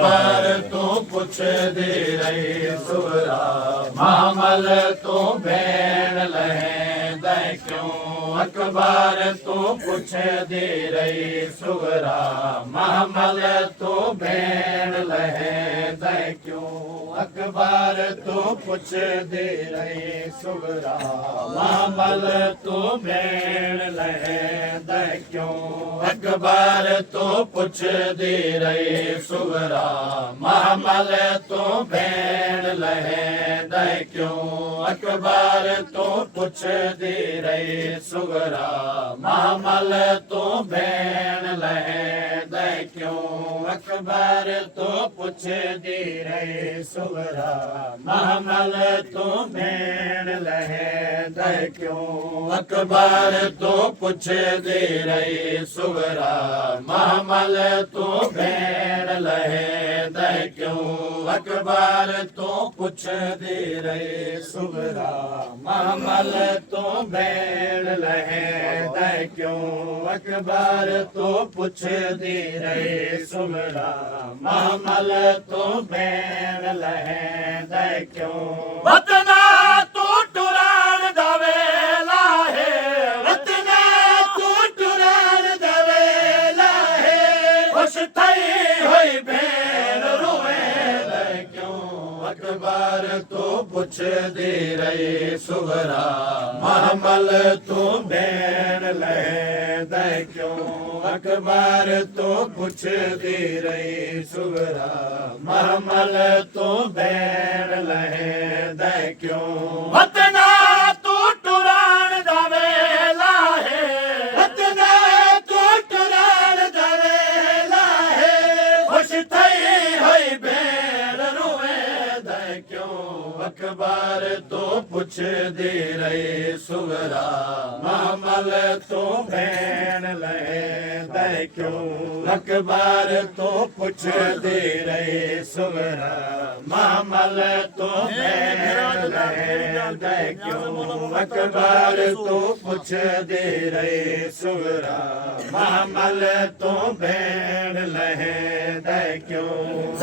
अकबर तू पुछ दे रही सुवरा महमल तू भेण लहेंद क्यों अकबर तू पुछ दे रही सुवरा महमल तू भेण लहेंद क्यों अकबर तू पुछ दे रही सुवरा महमल तू भेण लहेंद क्यों अकबर तू पुछ दे रही सुवरा महमल तू भेण लहेंद क्यों अकबर तू पुछ दे रही सुवरा महमल तू भेण लहेंद क्यों अकबर तू पुछ दे रही सुवरा महमल तू भेण लहेंद क्यों अकबर तू पुछ दे रही सुवरा महमल तू भेण लहेंद क्यों अकबर तू पुछ दे रही सुवरा महमल तू भेण लहेंद क्यों अकबर तू पुछ दे रही सुवरा महमल तू भेण लहेंद क्यों वतना तू टुरान दवेला है वतना तू टुरान दवेला है खुश थई होई भेण रोवेंद क्यों अकबर तू पुछ दे रही सुवरा महमल तू भेण लहेंद क्यों अकबर तू पुछ दे रही सुवरा महमल तू भेण लहेंद क्यों वतना तू टुरान दवेला है वतना तू टुरान दवेला है खुश थई होई भेण रोवेंद क्यों अकबर तू पुछ दे रही सुवरा महमल तू भेण लहेंद क्यों अकबर तू पुछ दे रही सुवरा महमल तू भेण लहेंद क्यों अकबर तू पुछ दे रही सुवरा महमल तू भेण लहेंद क्यों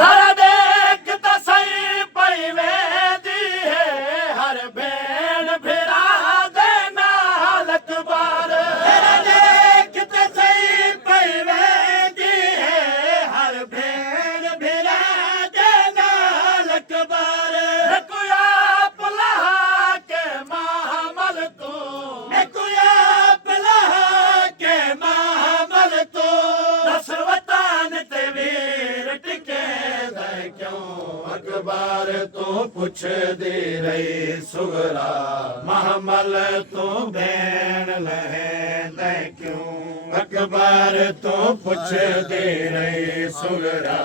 जरा देख तो सही पई वेंदी है हर भेण भिरा दे नाल अकबर जरा देख तो सही पई वेंदी है हर भेण भिरा दे नाल अकबर कोया पलहा के महमल तू कोया पलहा के महमल तू दस वतन ते वीर टिके क्यों अकबर तू पुछ दे रही सुवरा महमल तू भेण लहेंद क्यों अकबर तू पुछ दे रही सुवरा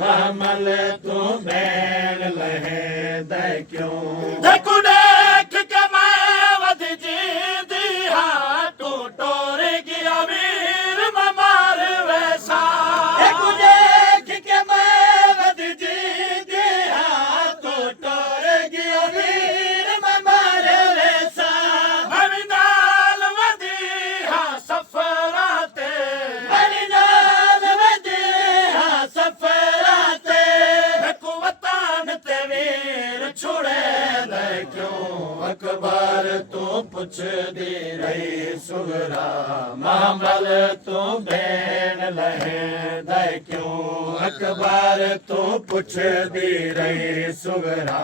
महमल तू भेण लहेंद क्यों देखो देख के मैं वध जींदी हाँ तू टोरेगी अमीर ममार वैसा देखो देख के मैं वध जींदी हाँ तू टोरेगी अमीर ममार वैसा हमी नाल वधी हाँ सफराते हमी नाल वधी हाँ सफराते देखो वतन ते वीर छुड़ेंद क्यों अकबर तू पुछ दे रही सुवरा महमल तू भेण लहेंद क्यों अकबर तू पुछ दे रही सुवरा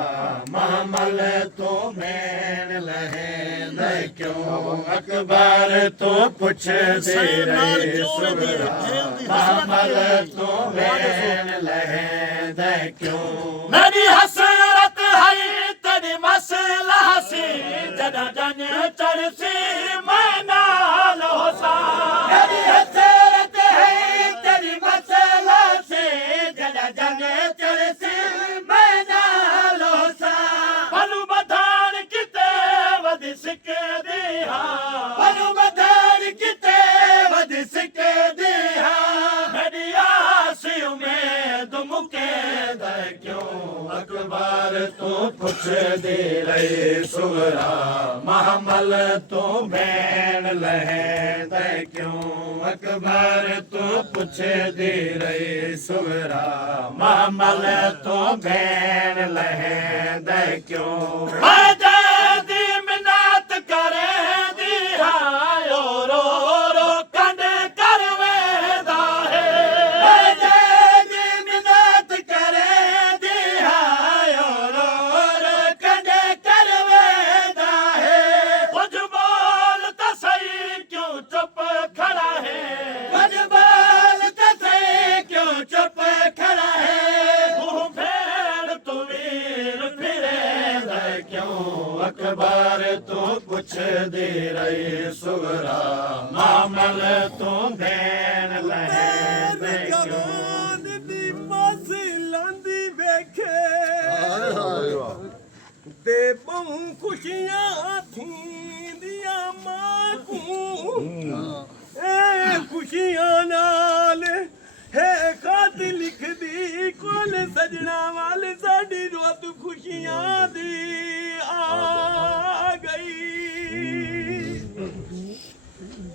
महमल तू भेण लहेंद क्यों अकबर तू पुछ दे रही सुवरा महमल तू भेण लहेंद क्यों मेरी हसरत है तेरी मसला सी जदा जन चढ़सी मैं नाल होसा मेरी हसरत है तेरी मसला सी जदा जन चढ़सी मैं नाल होसा पलू बधान किते वध सिक दिहा पलू बधान किते वध सिक दिहा मेरी आस उम्मीद मुके क्यों अकबर तू पुछ दे रही सुवरा महमल तू भेण लहेंद क्यों अकबर तू पुछे दी रही सुगरा महमल तू भेण लहें दे क्यों दी मिन्नत करे दी हायो रो रो कंड कर वेदा है दी मिन्नत करे दी हायो रो रो कंड कर वेदा है कुछ बोल तो सही क्यों चुप खड़ा है कुछ बोल तो सही क्यों चुप खड़ा है मुँह फेर तू वीर फिरे दे क्यों अकबर तू पुछ दे रही सुगरा मामल तू भेण लहे दे जवान दी मासी लांदी वेखे ते बहु खुशियां थींदियां मां को ए खुशियां नाल है खत लिख दी कोल सजना वाल साडी रोत खुशियां दी आ गई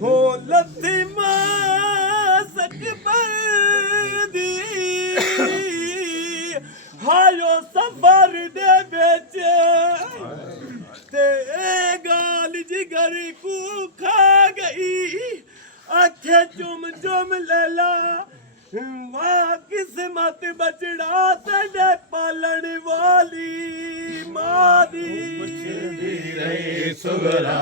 हो लती मां सकबर दी हायो सफर दे बेच ते गाल जिगर को खा गई आखे चुम चुम लैला वाह किस्मत बचड़ा तेरे पालन वाली मां दी रही सुगरा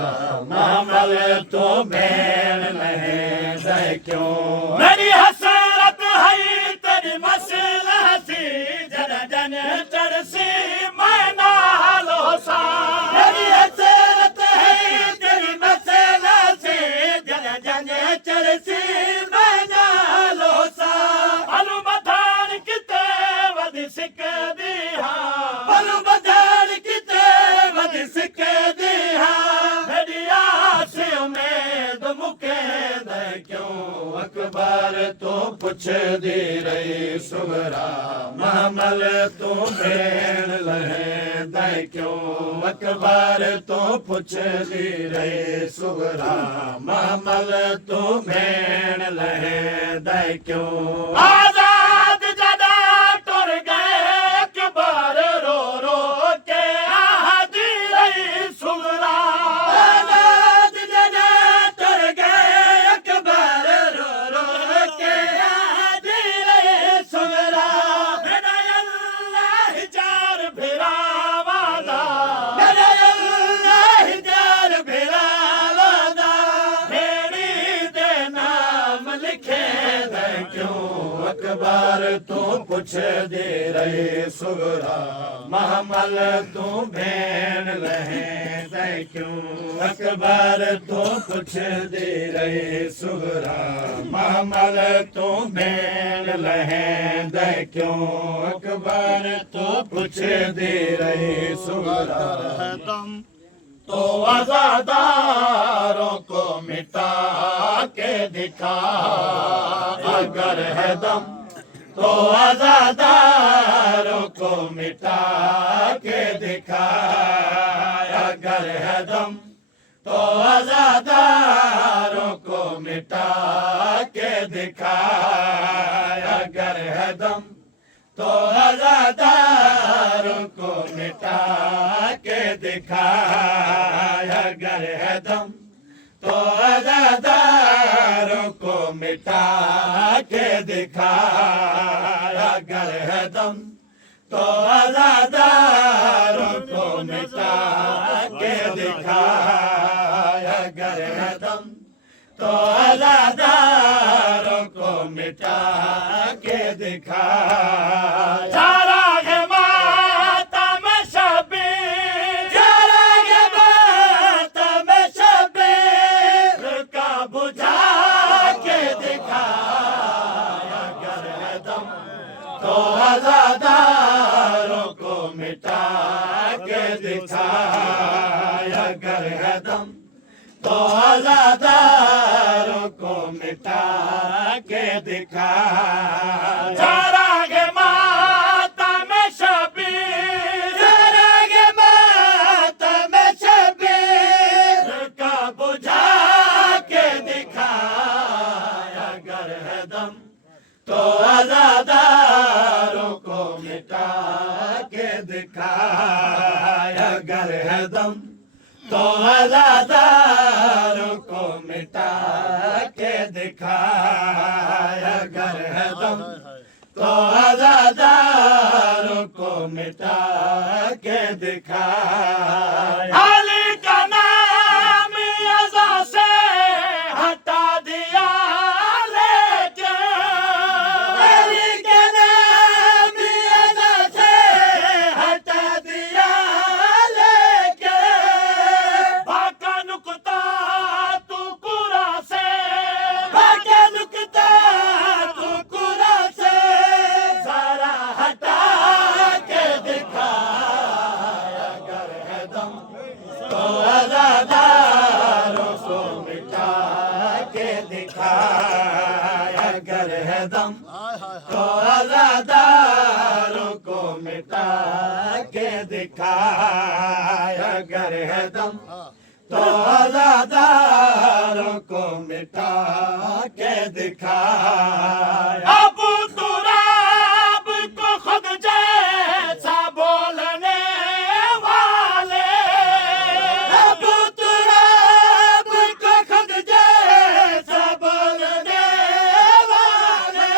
मामल तू भेण लहे दे क्यों मेरी हसरत है तेरी मसलहती जन जन चढ़सी मैं नालो सा मेरी हसरत है तेरी मसलहती जन जन चढ़सी मैं नालो सा अलू बधान किते वध सिक दिहा अलू बधान किते वध सिक दिहा मेरी आस उम्मीद मुके दे क्यों अकबर तू पुछ दी रही सुगरा महमल तू भेण लहे दे क्यों अकबर तू पुछ दी रही सुगरा महमल तू भेण लहे दे क्यों आजाद जदा टुर गए अकबर रो रो के आदी रही सुगरा आजाद जदा टुर गए अकबर रो रो के आदी रही सुगरा मेरा अल्लाह जार भिरावादा मेरा अल्लाह जार भिरावादा भेड़ी दे नाम लिखे दे क्यों अकबर तू पुछ दे रही सुगरा महमल तू भेण लहे दे क्यों अकबर तू पुछ दे रही सुगरा महमल तू भेण लहे दे क्यों अकबर तू पुछ दे रही सुगरा दम तो आजादारों को मिटा के दिखा अगर है दम तो आजादारों को मिटा के दिखा अगर है दम तो आजादारों को मिटा के दिखा अगर है दम तो आजादारों को मिटा के दिखा अगर है दम तो आजादारों को मिटा के दिखा अगर है दम तो आजादारों को मिटा के दिखा अगर है दम तो आजादारों को मिटा के दिखा तो आजादारों को मिटा के दिखा अगर है दम तो आजादारों को मिटा के दिखा जारागे माता में शबीर जारागे माता में शबीर का बुझा के दिखा दिखाए अगर है दम तो आज़ादारों को मिटा के दिखाए अगर है दम तो आज़ादारों को मिटा के दिखाए अली का नाम अज़ा से हटा दिया लेके अली का नाम अज़ा से हटा दिया लेके बाका नुकता तू कुरा से बाका नुकता तू कुरा से जरा हटा के दिखा अगर है दम तो आज़ादारों को मिटा के दिखा अगर है दम तो आज़ादारों को मिटा के दिखा अगर है दम तो आज़ादारों को मिटा के दिखा अबू तुराब को खुद जैसा बोलने वाले अबू तुराब को खुद जैसा बोलने वाले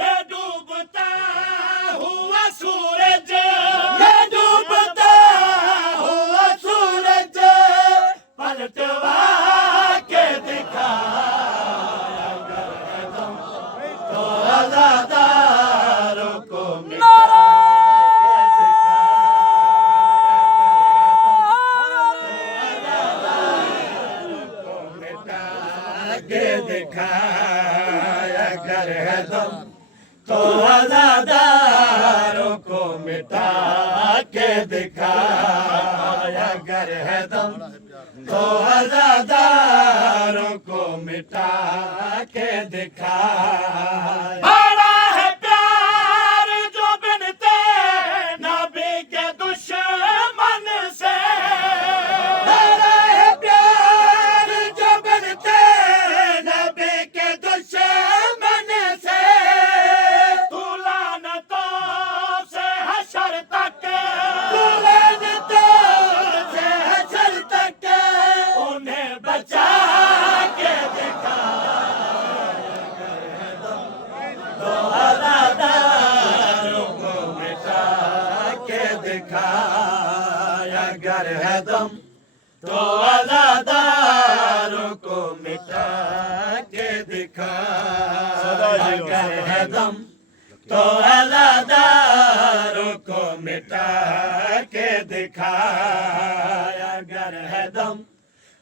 ये डूबता हुआ सूरज ये डूबता हुआ सूरज पलटवा के दिखा अगर है दम तो आज़ादारों को मिटा के दिखा अगर है दम तो आज़ादारों को मिटा के दिखा अगर है दम तो आज़ादारों को मिटा के दिखा बड़ा है प्यार जो बिनते नबी के दुश्मन से बड़ा है प्यार जो बिनते नबी के दुश्मन से तू लानतों से हशर तक तू लानतों से हशर तक उन्हें बचा के दिखा तो आज़ादारों को मिटा के दिखा अगर है दम तो आज़ादारों को मिटा के दिखा अगर है दम तो आज़ादारों को मिटा के दिखा अगर है दम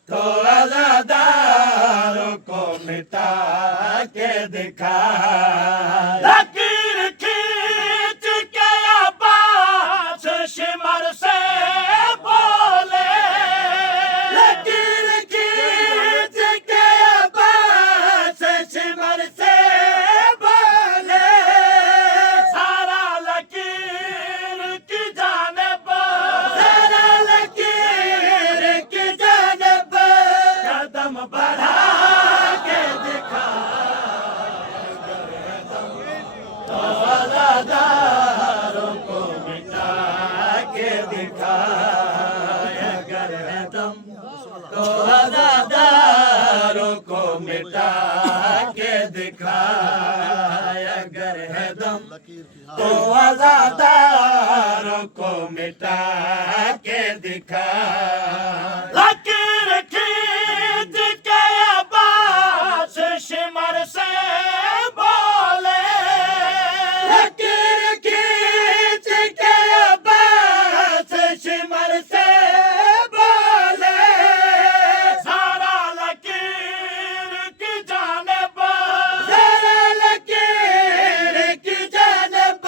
तो आज़ादारों को मिटा के दिखा लकीर खींच के अब्बास शिमर से बोले लकीर खींच के अब्बास शिमर से बोले सारा लकीर की जानिब सारा लकीर की जानिब कदम बढ़ा के दिखा तो आज़ादारों को मिटा के दिखा अगर है दम तो आज़ादारों को मिटा के दिखा अगर है दम तो आज़ादारों को मिटा के दिखा लकीर खींच के अब्बास शिमर से बोले लकीर खींच के अब्बास शिमर से बोले सारा लकीर की जानिब सारा लकीर की जानिब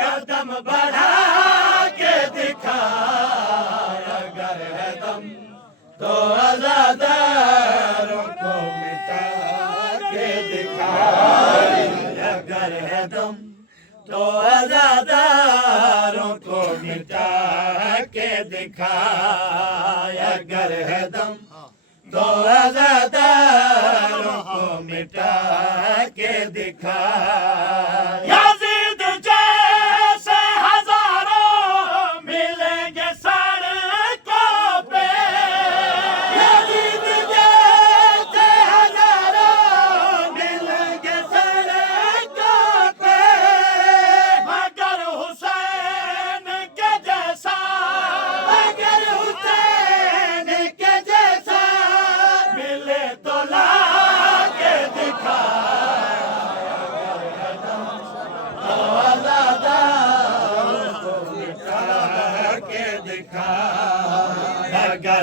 कदम बढ़ा के दिखा अगर है दम तो आज़ादारों को मिटा के दिखा अगर है दम तो आज़ादारों को मिटा के दिखा अगर है दम तो आज़ादारों को मिटा के दिखा याज़ीद जैसे हज़ारों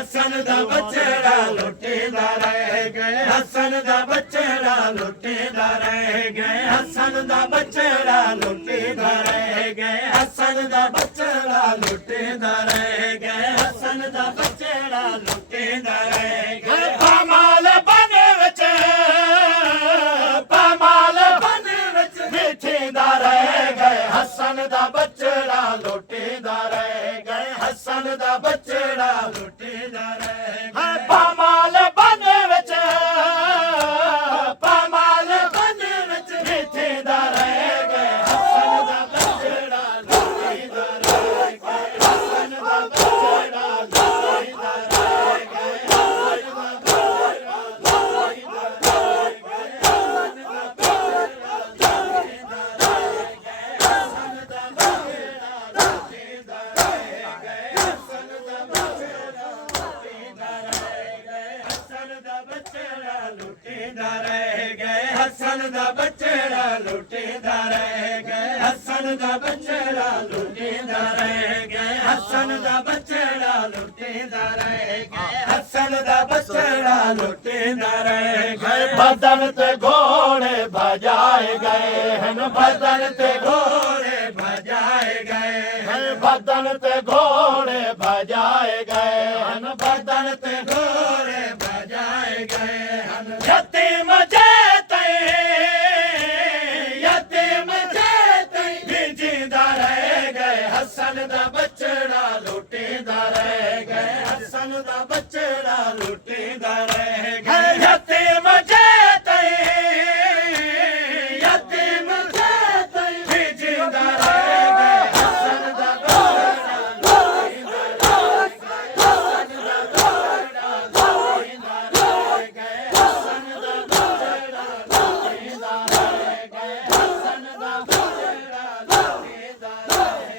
ਹਸਨ ਦਾ ਬਚੜਾ ਲੁੱਟਦਾ ਰਹਿ ਗਏ ਹਸਨ ਦਾ ਬਚੜਾ ਲੁੱਟਦਾ ਰਹਿ ਗਏ ਹਸਨ ਦਾ ਬਚੜਾ ਲੁੱਟਦਾ ਰਹਿ ਗਏ ਹਸਨ ਦਾ ਬਚੜਾ ਲੁੱਟਦਾ ਰਹਿ ਗਏ ਹਸਨ ਦਾ ਬਚੜਾ ਲੁੱਟਦਾ ਰਹਿ ਗਏ ਪਾਮਾਲ ਬਨ ਵਿੱਚ ਮਿੱਠੀਦਾ ਰਹਿ ਗਏ ਹਸਨ ਦਾ ਬਚੜਾ ਲੁੱਟਦਾ ਰਹਿ ਗਏ ਹਸਨ ਦਾ ਬਚੜਾ ਲੁੱਟਦਾ ਰਹਿ ਗਏ ਪਾਮਾਲ ਬਨ ਵਿੱਚ ਮਿੱਠੀਦਾ ਰਹਿ ਗਏ ਹਸਨ ਦਾ ਬਚੜਾ ਲੁੱਟਦਾ ਰਹਿ ਗਏ ਹਸਨ ਦਾ ਬਚੜਾ ਲੁੱਟਦਾ ਰਹਿ ਗਏ ਹਸਨ ਦਾ ਲੁੱਟਦਾ ਰਹਿ ਗਏ ਹਸਨ ਦਾ ਬਚੜਾ ਲੁੱਟਦਾ ਰਹਿ ਗਏ ਹਸਨ ਦਾ ਬਚੜਾ ਲੁੱਟਦਾ ਰਹਿ ਗਏ ਹਸਨ ਦਾ ਬਚੜਾ ਲੁੱਟਦਾ ਰਹਿ ਗਏ ਹਸਨ ਦਾ ਬਚੜਾ ਲੁੱਟਦਾ ਰਹਿ ਗਏ ਬਦਨ ਤੇ ਘੋੜੇ ਭਜਾਏ ਗਏ ਹਨ ਬਦਨ ਤੇ ਘੋੜੇ ਭਜਾਏ ਗਏ ਹਨ ਬਦਨ ਤੇ ਘੋੜੇ ਭਜਾਏ ਗਏ ਹਨ ਬਦਨ ਤੇ ਘੋੜੇ ਭਜਾਏ ਗਏ ਹਨ ਯਤੀਮ ਜੇਤਈ ਜਿੰਦਾ ਰਹਿ ਗਏ ਹਸਨ ਦਾ ਬਚੜਾ ਲੁੱਟਦਾ ਰਹਿ ਗਏ ਹਸਨ ਦਾ ਬਚੜਾ ਲੁੱਟਦਾ ਰਹਿ ਗਏ ਯਤੀਮ ਜੇਤਈ ਜਿੰਦਾ ਰਹਿ ਗਏ ਹਸਨ ਦਾ ਬਚੜਾ ਲੁੱਟਦਾ ਰਹਿ ਗਏ ਹਸਨ ਦਾ ਬਚੜਾ ਲੁੱਟਦਾ ਰਹਿ ਗਏ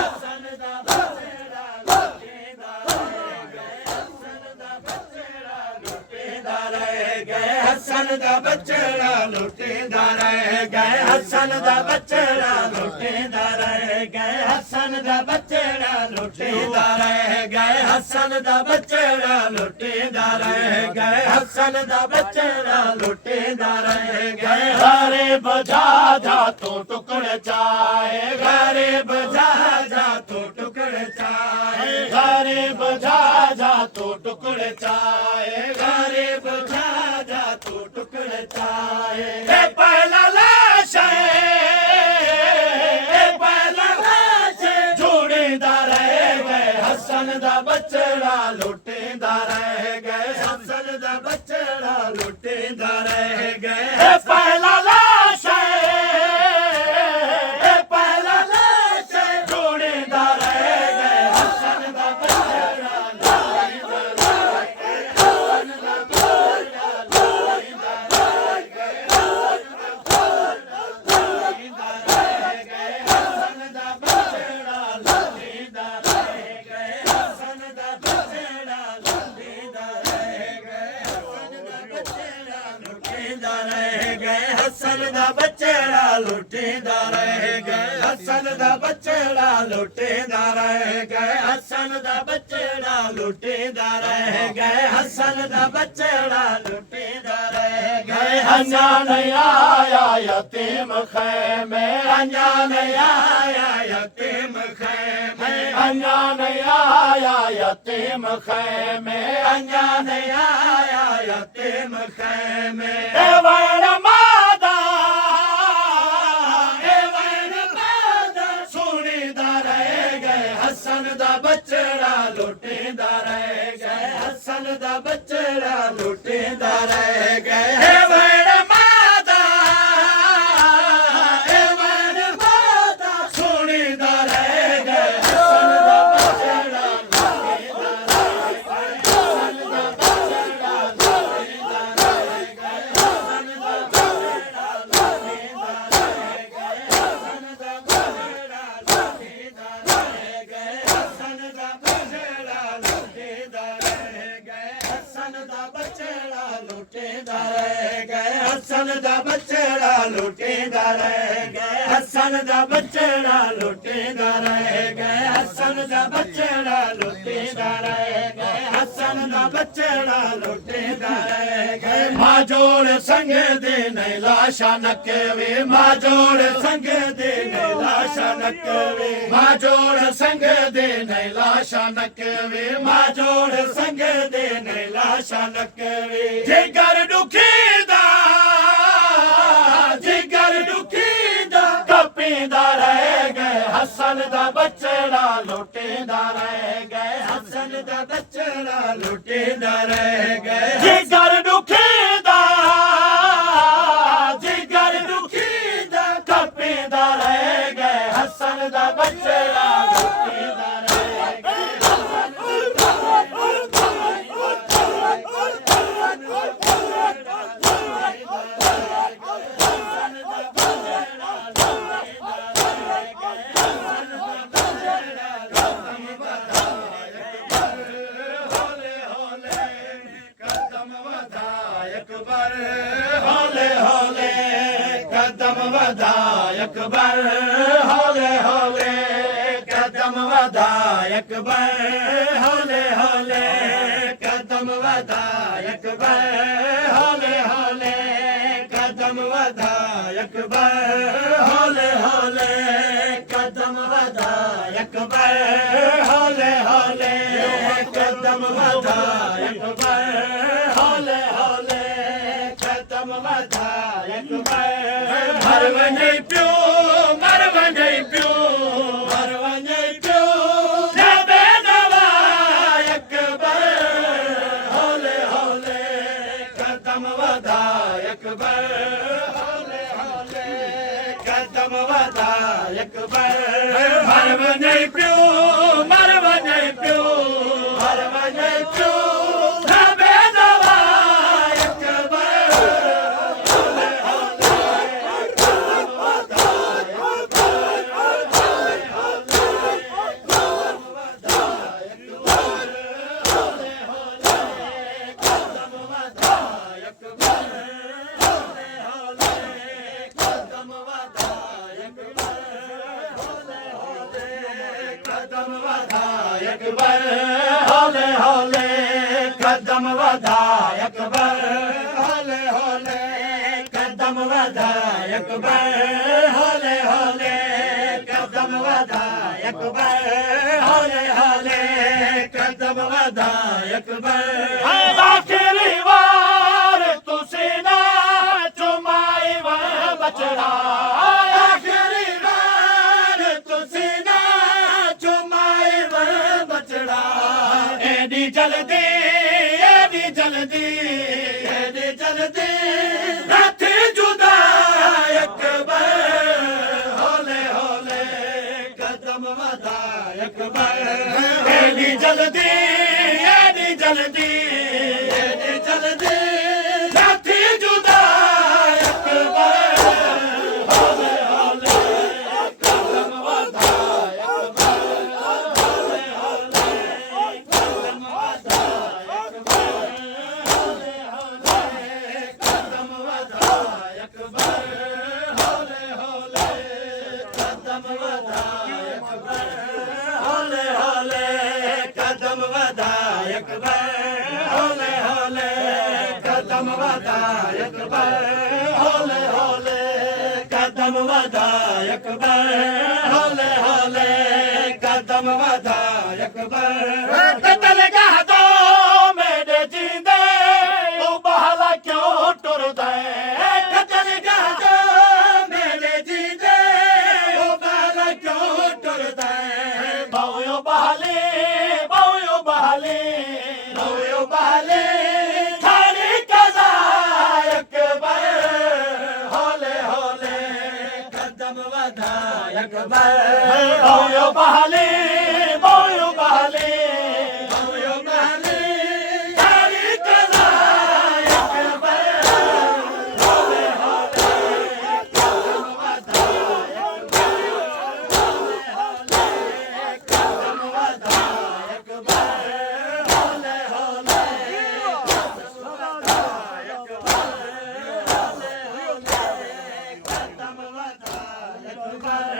ਹਸਨ ਦਾ ਬਚੜਾ ਲੁੱਟਦਾ ਰਹਿ ਗਏ ਹਸਨ ਦਾ ਬਚੜਾ ਲੁੱਟਦਾ ਰਹਿ ਗਏ ਹਸਨ ਦਾ ਬਚੜਾ ਲੁੱਟਦਾ ਰਹਿ ਗਏ ਹਸਨ ਦਾ ਬਚੜਾ ਲੁੱਟਦਾ ਰਹਿ ਗਏ ਹਸਨ ਦਾ ਬਚੜਾ ਲੁੱਟਦਾ ਰਹਿ ਗਏ ਹਸਨ ਦਾ ਬਚੜਾ ਲੁੱਟਦਾ ਰਹਿ ਗਏ ਹਸਨ ਦਾ ਬਚੜਾ ਲੁੱਟਦਾ ਰਹਿ ਗਏ ਗਰੀਬ ਜਾ ਜਾ ਤੂੰ ਟੁਕੜ ਚਾਏ ਗਰੀਬ ਜਾ ਜਾ ਤੂੰ ਟੁਕੜ ਚਾਏ ਗਰੀਬ ਜਾ ਜਾ ਤੂੰ ਟੁਕੜ ਚਾਏ ਗਰੀਬ ਜਾ ਜਾ ਤੂੰ ਟੁਕੜ ਚਾਏ ਇਹ ਪਹਿਲਾ ਲਾਸ਼ ਜੁੜਦਾ ਰਹਿ ਗਏ ਹਸਨ ਦਾ ਬਚੜਾ ਲੁੱਟਦਾ ਰਹਿ ਗਏ ਹਸਨ ਦਾ ਬਚੜਾ ਲੁੱਟਦਾ ਰਹਿ ਗਏ ਇਹ ਪਹਿਲਾ ਲਾਸ਼ ਜੁੜਦਾ ਰਹਿ ਗਏ ਹਸਨ ਦਾ ਬਚੜਾ ਲੁੱਟਦਾ ਰਹਿ ਗਏ ਹਸਨ ਦਾ ਬਚੜਾ ਲੁੱਟਦਾ ਰਹਿ ਗਏ ਹਸਨ ਦਾ ਬਚੜਾ ਲੁੱਟਦਾ ਰਹਿ ਗਏ ਹਸਨ ਦਾ ਬਚੜਾ ਲੁੱਟਦਾ ਰਹਿ ਗਏ ਹਸਨ ਦਾ ਬਚੜਾ ਲੁੱਟਦਾ ਰਹਿ ਗਏ ਹਸਨ ਦਾ ਬਚੜਾ ਲੁੱਟਦਾ ਰਹਿ ਗਏ ਹਸਨ ਦਾ ਬਚੜਾ ਲੁੱਟਦਾ ਰਹਿ ਗਏ ਹਸਨ ਦਾ ਬਚੜਾ ਲੁੱਟਦਾ ਰਹਿ ਗਏ ਹੰਜਾਨ ਆਇਆ ਯਤੀਮ ਖੈਮੇ ਹੰਜਾਨ ਆਇਆ ਯਤੀਮ ਖੈਮੇ ਹੰਜਾਨ ਆਇਆ ਯਤੀਮ ਖੈਮੇ ਹੰਜਾਨ ਆਇਆ ਯਤੀਮ ਖੈਮੇ ਏ ਵਣ ਮਾਦਾ ਸੁਣਦਾ ਰਹਿ ਗਏ ਹਸਨ ਦਾ ਬਚੜਾ ਲੁੱਟਦਾ ਰਹਿ ਗਏ ਹਸਨ ਦਾ ਬਚੜਾ ਲੁੱਟਦਾ ਰਹਿ ਗਏ ਏ ਵਣ ਮਾਦਾ ਸੁਣਦਾ ਰਹਿ ਗਏ ਹਸਨ ਦਾ ਬਚੜਾ ਲੁੱਟਦਾ ਰਹਿ ਗਏ ਹਸਨ ਦਾ ਬਚੜਾ ਲੁੱਟਦਾ ਰਹਿ ਗਏ ਹਸਨ ਦਾ ਬਚੜਾ ਲੁੱਟਦਾ ਰਹਿ ਗਏ ਹਸਨ ਦਾ ਬਚੜਾ ਲੁੱਟਦਾ ਰਹਿ ਗਏ ਹਸਨ ਦਾ ਬਚੜਾ ਲੁੱਟਦਾ ਰਹਿ ਗਏ ਹਸਨ ਦਾ ਬਚੜਾ ਲੁੱਟਦਾ ਰਹਿ ਗਏ ਹਸਨ ਦਾ ਬਚੜਾ ਲੁੱਟਦਾ ਰਹਿ ਗਏ ਹਸਨ ਦਾ ਬਚੜਾ ਲੁੱਟਦਾ ਰਹਿ ਗਏ ਹਸਨ ਦਾ ਬਚੜਾ ਲੁੱਟਦਾ ਰਹਿ ਗਏ हसन दा बचड़ा लुटेंदा रह गए माजोड़ संग दे नहीं लाशा नकवे माजोड़ संग दे नहीं लाशा नकवे माजोड़ संग दे नहीं लाशा नकवे माजोड़ संग दे नहीं लाशा नकवे जिगर दुखी दा जिगर दुखी दा कपींदा रह गए हसन दा बचड़ा लुटेंदा रह गए हसन दा बचड़ा लुटेंदा रह गए जिगर दुखी दा जिगर दुखी दा कपींदा रह गए हसन दा बचड़ा लुटेंदा रह गए हौले हौले कदम वधायक बर हौले हौले कदम वधायक बर हौले हौले कदम वधायक बर हौले हौले कदम वधायक बर हौले हौले कदम वधायक बर हौले हौले कदम वधायक बर हौले हौले कदम वधायक बर मरवने प्यो मरवने प्यो मरवने प्यो नबे नवायक बर हौले हौले कदम वधायक बर हौले हौले कदम वधायक बर मरवने प्यो मरवने प्यो मरवने प्यो नबे नवायक बर हौले हौले कदम वधायक बर हौले हौले कदम वधायक बर हौले हौले कदम वधायक बर हौले हौले कदम वधायक बर हौले हौले कदम वधायक बर हौले हौले कदम वधायक बर हौले हौले कदम वधायक बर हौले हौले कदम वधायक बर हौले हौले कदम वधायक बर आखिरी वार तुसी ना चुमाई वर बचड़ा आखिरी वार तुसी ना चुमाई वर बचड़ा एडी जल्दी एडी जल्दी एडी जल्दी राथी जुदायक बर हौले हौले कदम वधायक बर एडी जल्दी एडी जल्दी एडी जल्दी राथी जुदायक बर हौले हौले कदम वधायक बर हौले हौले कदम वधायक बर हौले हौले कदम वधायक बर हौले हौले कदम वधायक बर हौले हौले कदम वधायक बर हौले हौले कदम वधायक बर हौले हौले कदम वधायक बर हौले हौले कदम वधायक बर कतल गह दो मेरे जींदे ओ बहला क्यों टुरदा कतल गह दो मेरे जींदे ओ बहला क्यों टुरदा बाओ बहले बाओ बहले बाओ बहले खाली कज़ायक बर हौले हौले कदम वधायक बर बाओ बहले बाओ बहले बाओ बहले खाली कज़ायक बर हौले हौले कदम वधायक बर हौले हौले कदम वधायक बर हौले हौले कदम वधायक बर हौले हौले कदम वधायक बर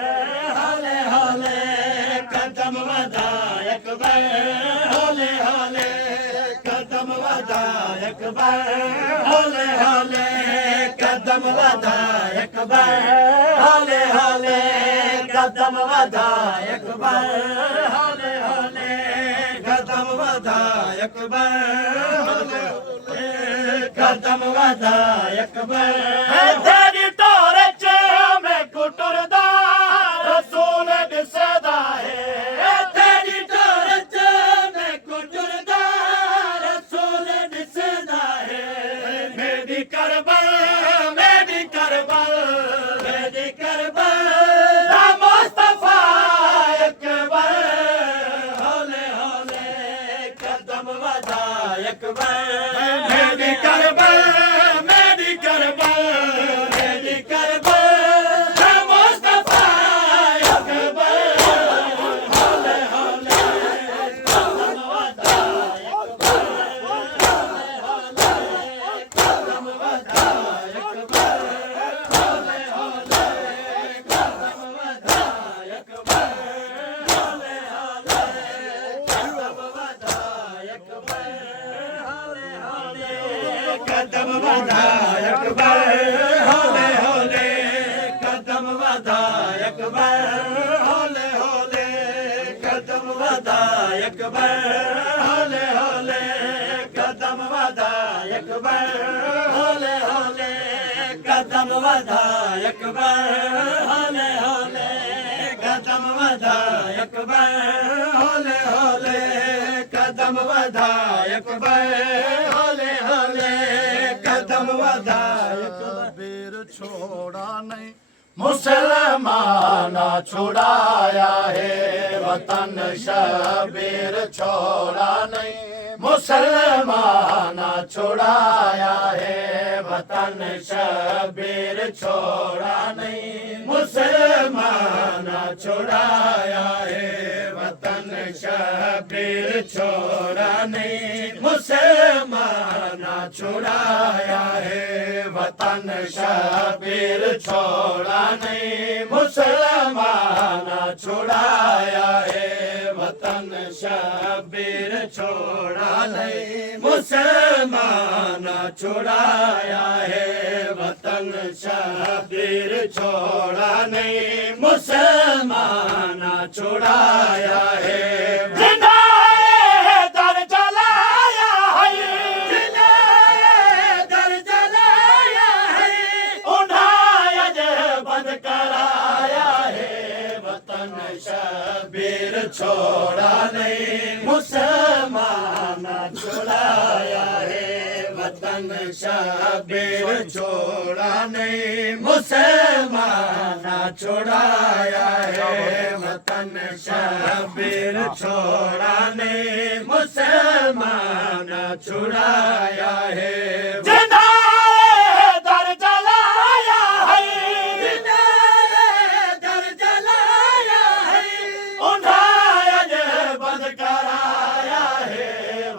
हौले हौले कदम वधायक बर हौले हौले वधा अकबर हौले हौले कदम वधा अकबर हौले हौले कदम वधा अकबर हौले हौले कदम वधा अकबर हौले हौले कदम वधा अकबर तेरी टोर च मैं कुटुरदा रसूल दिसदा है तेरी टोर च मैं कुटुरदा रसूल दिसदा है मेरी करबल मेरी करबल मेरी करबल दा मुस्तफा अकबर हौले हौले कदम वधा अकबर मेरी करबल मेरी करबल मेरी करबल दा मुस्तफा अकबर हौले हौले कदम वधा अकबर हौले हौले कदम वधा अकबर हौले हौले कदम वधा अकबर हौले हौले कदम वधा अकबर हौले हौले कदम वधा अकबर हौले हौले कदम वधा अकबर हौले हौले कदम वधा अकबर हौले हौले कदम वधा अकबर हौले हौले कदम वधा अकबर हौले हौले कदम वधा अकबर हौले हौले कदम वधा अकबर हौले हौले कदम वधा शबीर छोड़ा नहीं मुसलमाना छुड़ाया है वतन शबीर छोड़ा नहीं मुसलमाना छुड़ाया है वतन शबीर छोड़ा नहीं मुसलमाना छुड़ाया है वतन शबीर छोड़ा नहीं मुसलमाना छुड़ाया है वतन शबीर छोड़ा नहीं मुसलमाना छुड़ाया है वतन शबीर छोड़ा नहीं मुसलमाना छुड़ाया है वतन शबीर छोड़ा नहीं मुसलमाना छुड़ाया है दर जलाया है दर जलाया है उन्हाया जे बंद कराया है वतन शबीर छोड़ा नहीं मुसलमाना छुड़ाया है वतन शबीर छोड़ा नहीं मुसलमाना छुड़ाया है वतन शबीर छोड़ा नहीं मुसलमाना छुड़ाया है दर जलाया है दर जलाया है उन्हाया जे बंद कराया है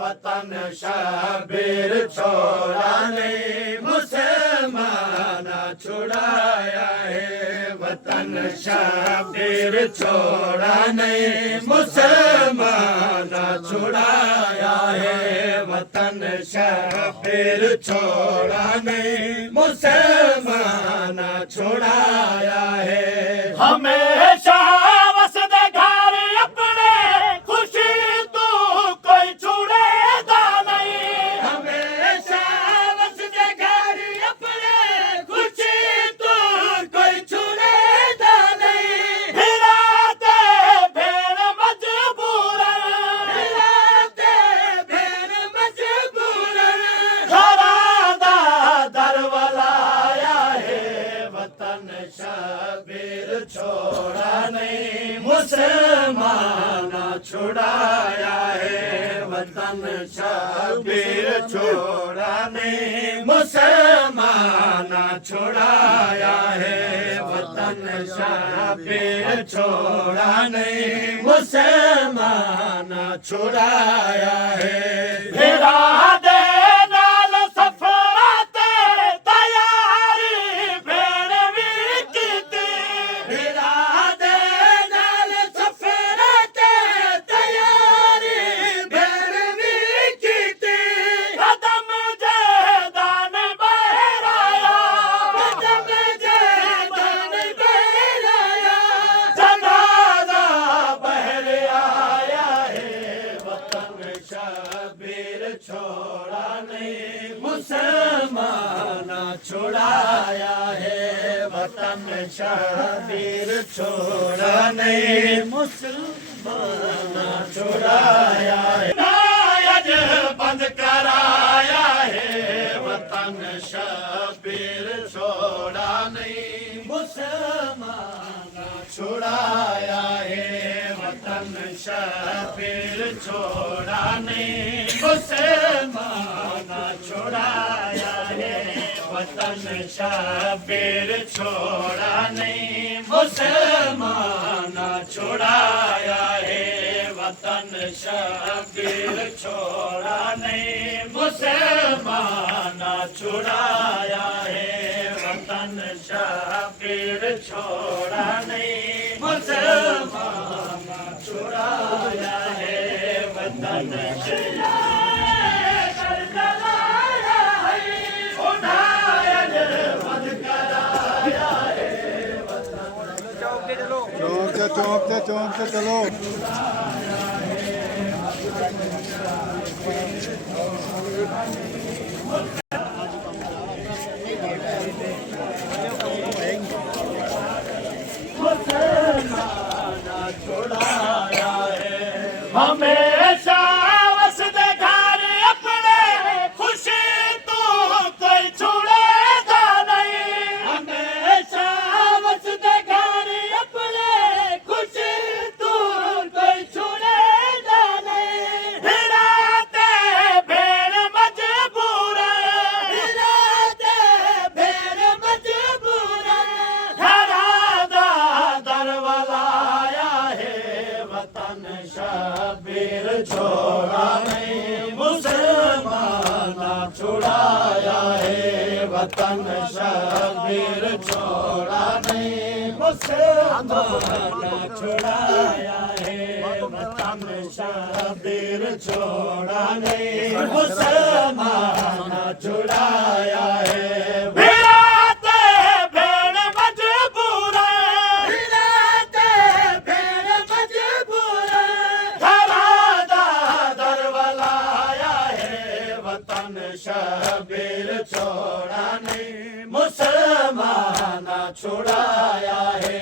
वतन शबीर छोड़ा नहीं मुसलमाना छुड़ाया है वतन शबीर छोड़ा नहीं मुसलमाना छुड़ाया है वतन शबीर छोड़ा नहीं मुसलमाना छुड़ाया है हमेशा वसदे घर अपने खुशी तू कोई छुड़ेगा नहीं हमेशा वसदे घर अपने खुशी तू कोई छुड़ेगा नहीं हिलाते भेड़ मजबूरन हिलाते भेड़ मजबूरन घरादा दरवलाया है वतन शबीर छोड़ा नहीं मुसलमाना छुड़ाया है वतन शबीर छोड़ा नहीं मुसलमाना छुड़ाया है वतन शबीर छोड़ा नहीं मुसलमाना छुड़ाया है दे नाल सफराते तैयारी भेड़ भी कीती दे नाल सफराते तैयारी भेड़ भी कीती वतन शबीर छोड़ा नहीं मुसलमान छुड़ाया है नायज बंद कराया है वतन शबीर छोड़ा नहीं मुसलमान छुड़ाया है वतन शबीर छोड़ा नहीं मुसलमान छुड़ाया है वतन शबीर छोड़ा नहीं मुसलमान छुड़ाया है वतन शबीर छोड़ा नहीं मुसलमान छुड़ाया है वतन शबीर छोड़ा नहीं मुसलमान छुड़ाया है वतन चौक से चलो हमेशा वसदे घर अपने खुशी तू कोई छुड़ेगा नहीं हमेशा वसदे घर अपने खुशी तू कोई छुड़ेगा नहीं हिराते भेड़ मजबूर हिराते भेड़ मजबूर घरादा दरवालाया है वतन शबीर छोड़ा नहीं मुसलमान छुड़ाया है वतन शबीर छोड़ा नहीं मुसलमान छुड़ाया है वतन शबीर छोड़ा नहीं मुसलमान छुड़ाया है भिड़ाते भेड़ मजबूर भिड़ाते भेड़ मजबूर घरादा दरवालाया है वतन शबीर छोड़ा नहीं मुसलमान छुड़ाया है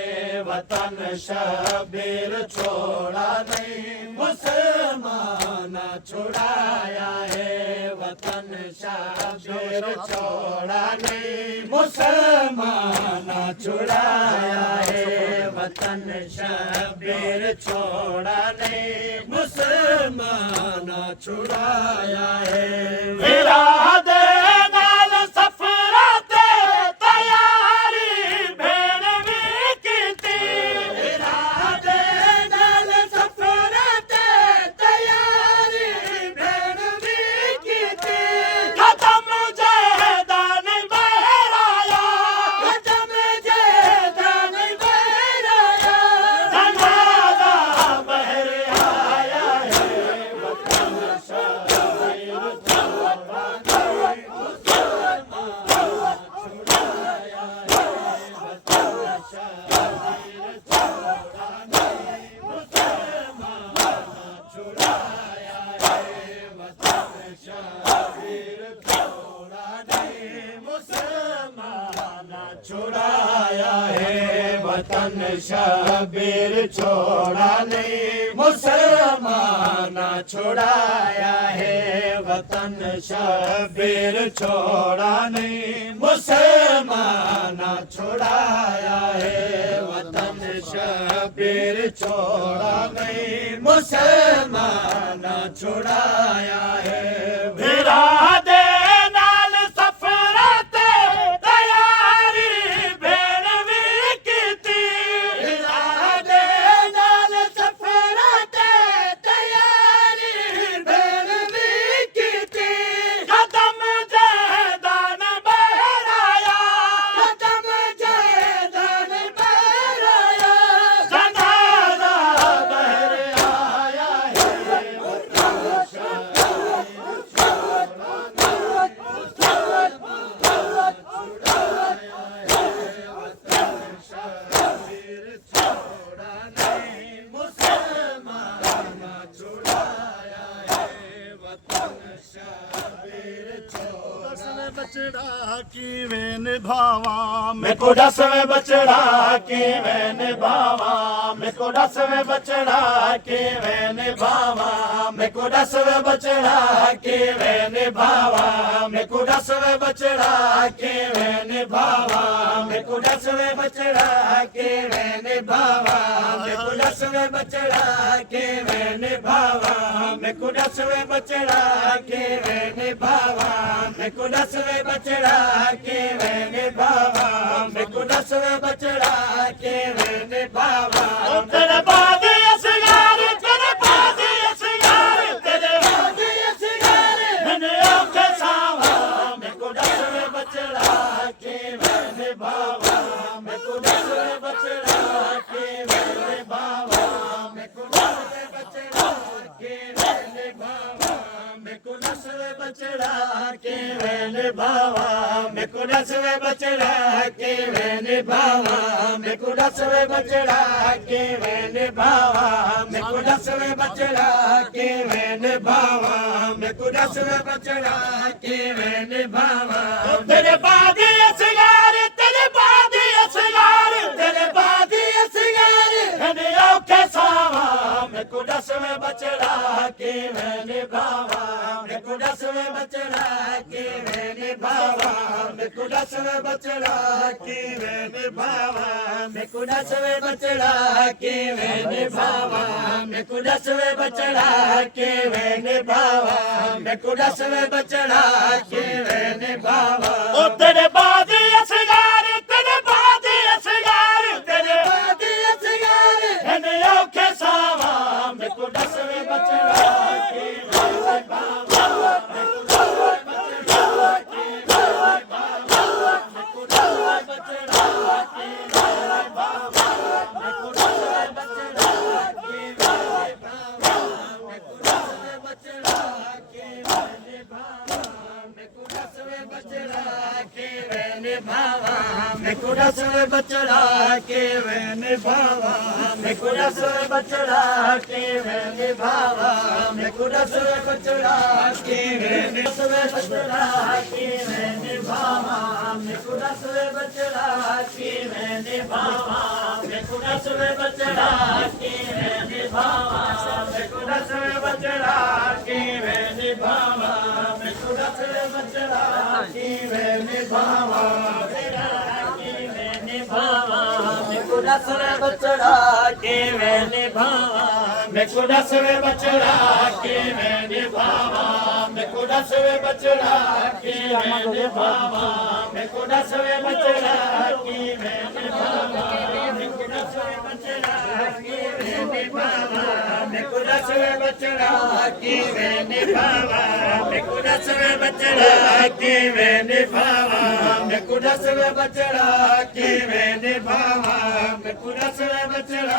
वतन शबीर छोड़ा नहीं मुसलमान छुड़ाया है वतन शबीर छोड़ा नहीं मुसलमान छुड़ाया है वतन शबीर छोड़ा नहीं मुसलमान छुड़ाया है विरादे नाल सफराते तैयारी भेड़ भी कीती विरादे नाल सफराते तैयारी भेड़ भी कीती खत्म जहदान बहराया खत्म जहदान बहराया जनाजा बहर आया है वतन शबीर छोड़ा नहीं मुसलमान छुड़ाया है वतन शबीर छोड़ा नहीं मुसलमान छुड़ाया है वतन शबीर छोड़ा नहीं मुसलमान छुड़ाया है वतन शबीर छोड़ा नहीं मुसलमान छुड़ाया है वतन शबीर छोड़ा नहीं मुसलमान छुड़ाया है वतन शबीर छोड़ा नहीं मुसलमान छुड़ाया है विरादे नाल सफराते तैयारी भेड़ भी कीती विरादे नाल सफराते तैयारी भेड़ भी कीती खत्म जहदान बहराया खत्म जहदान बहराया जनाजा बहर आया है वतन शबीर छोड़ा नहीं ਕਿਵੇਂ ਨਿਭਾਵਾਂ मेको दस वे बचड़ा किवें निभावा मेको दस वे बचड़ा किवें निभावा मेको दस वे बचड़ा किवें निभावा मेको दस वे बचड़ा किवें निभावा मेको दस वे बचड़ा किवें निभावा मेको दस वे बचड़ा किवें निभावा मेको दस वे बचड़ा किवें निभावा मेको दस वे बचड़ा किवें निभावा मेको दस वे बचड़ा किवें निभावा तेरे बाद असगार तेरे बाद असगार तेरे बाद असगार मैंने औखे सावा मेको दस वे बचड़ा किवें निभावा मेको दस वे बचड़ा किवें निभावा मेको दस वे बचड़ा किवें निभावा मेको दस वे बचड़ा किवें निभावा मेको दस वे बचड़ा किवें निभावा मेको दस वे बचड़ा किवें निभावा मेको दस वे बचड़ा किवें निभावा मेको दस वे बचड़ा किवें निभावा तेरे बाद असगार तेरे बाद असगार तेरे बाद असगार मैंने औखे सावा मेको दस वे बचड़ा किवें निभावा मेको दस वे बचड़ा किवें निभावा मेको दस वे बचड़ा किवें निभावा मेको दस वे बचड़ा किवें निभावा मेको दस वे बचड़ा किवें निभावा मेको दस वे बचड़ा किवें निभावा ओ तेरे बाद असगार तेरे बाद असगार तेरे बाद असगार मैंने औखे सावा मेको दस वे बचड़ा किवें निभावा मेको दस वे बचड़ा किवें निभावा मेको दस वे बचड़ा किवें निभावा मेको दस वे बचड़ा किवें निभावा मेको दस वे बचड़ा किवें निभावा मेको दस वे बचड़ा किवें निभावा मेको दस वे बचड़ा किवें निभावा मेको दस वे बचड़ा किवें निभावा मेको दस वे बचड़ा किवें दस वे बचड़ा किवें निभावा मेको दस वे बचड़ा किवें निभावा मेको दस वे बचड़ा किवें निभावा मेको दस वे बचड़ा किवें निभावा मेको दस वे बचड़ा किवें निभावा किवें निभावा मेको दस वे बचड़ा किवें निभावा मेको दस वे बचड़ा किवें निभावा मेको दस वे बचड़ा किवें निभावा मेको दस वे बचड़ा किवें निभावा मेको दस वे बचड़ा किवें निभावा मेको दस वे बचड़ा किवें निभावा मेको दस वे बचड़ा किवें निभावा मेको दस वे बचड़ा किवें निभावा मेको दस वे बचड़ा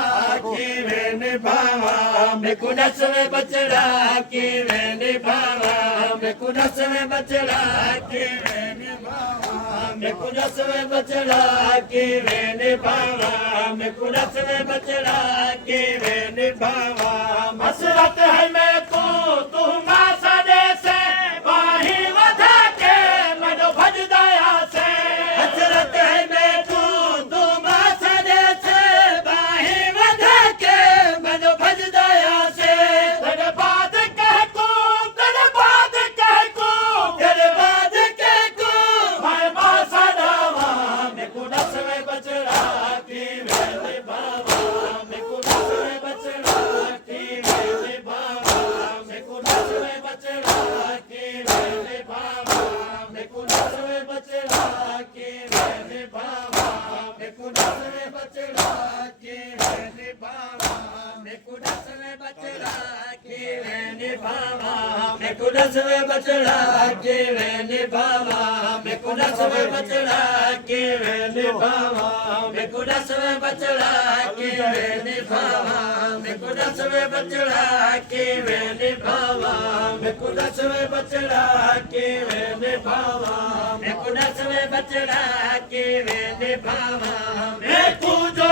किवें निभावा मेको दस वे बचड़ा किवें निभावा मेको दस वे बचड़ा किवें निभावा मेको दस वे बचड़ा किवें निभावा मेको दस वे बचड़ा किवें निभावा हसरत है मैं को तू मासदे से बाही वधा के मनो भज दया से हसरत है मैं को तू मासदे से बाही वधा के मनो भज दया से तेरे बाद कह को तेरे बाद कह को तेरे बाद कह को मैं मासदावा मेको दस वे बचड़ा किवें निभावा मेको दस वे बचड़ा किवें निभावा मेको दस वे बचड़ा किवें निभावा मेको दस वे बचड़ा किवें निभावा मेको दस वे बचड़ा किवें निभावा मेको दस वे बचड़ा किवें निभावा मेको दस वे बचड़ा किवें निभावा मेको दस वे बचड़ा किवें निभावा मेको दस वे बचड़ा किवें निभावा मेको दस वे बचड़ा किवें निभावा मेको दस वे बचड़ा किवें निभावा मेको दस वे बचड़ा किवें निभावा मेको जो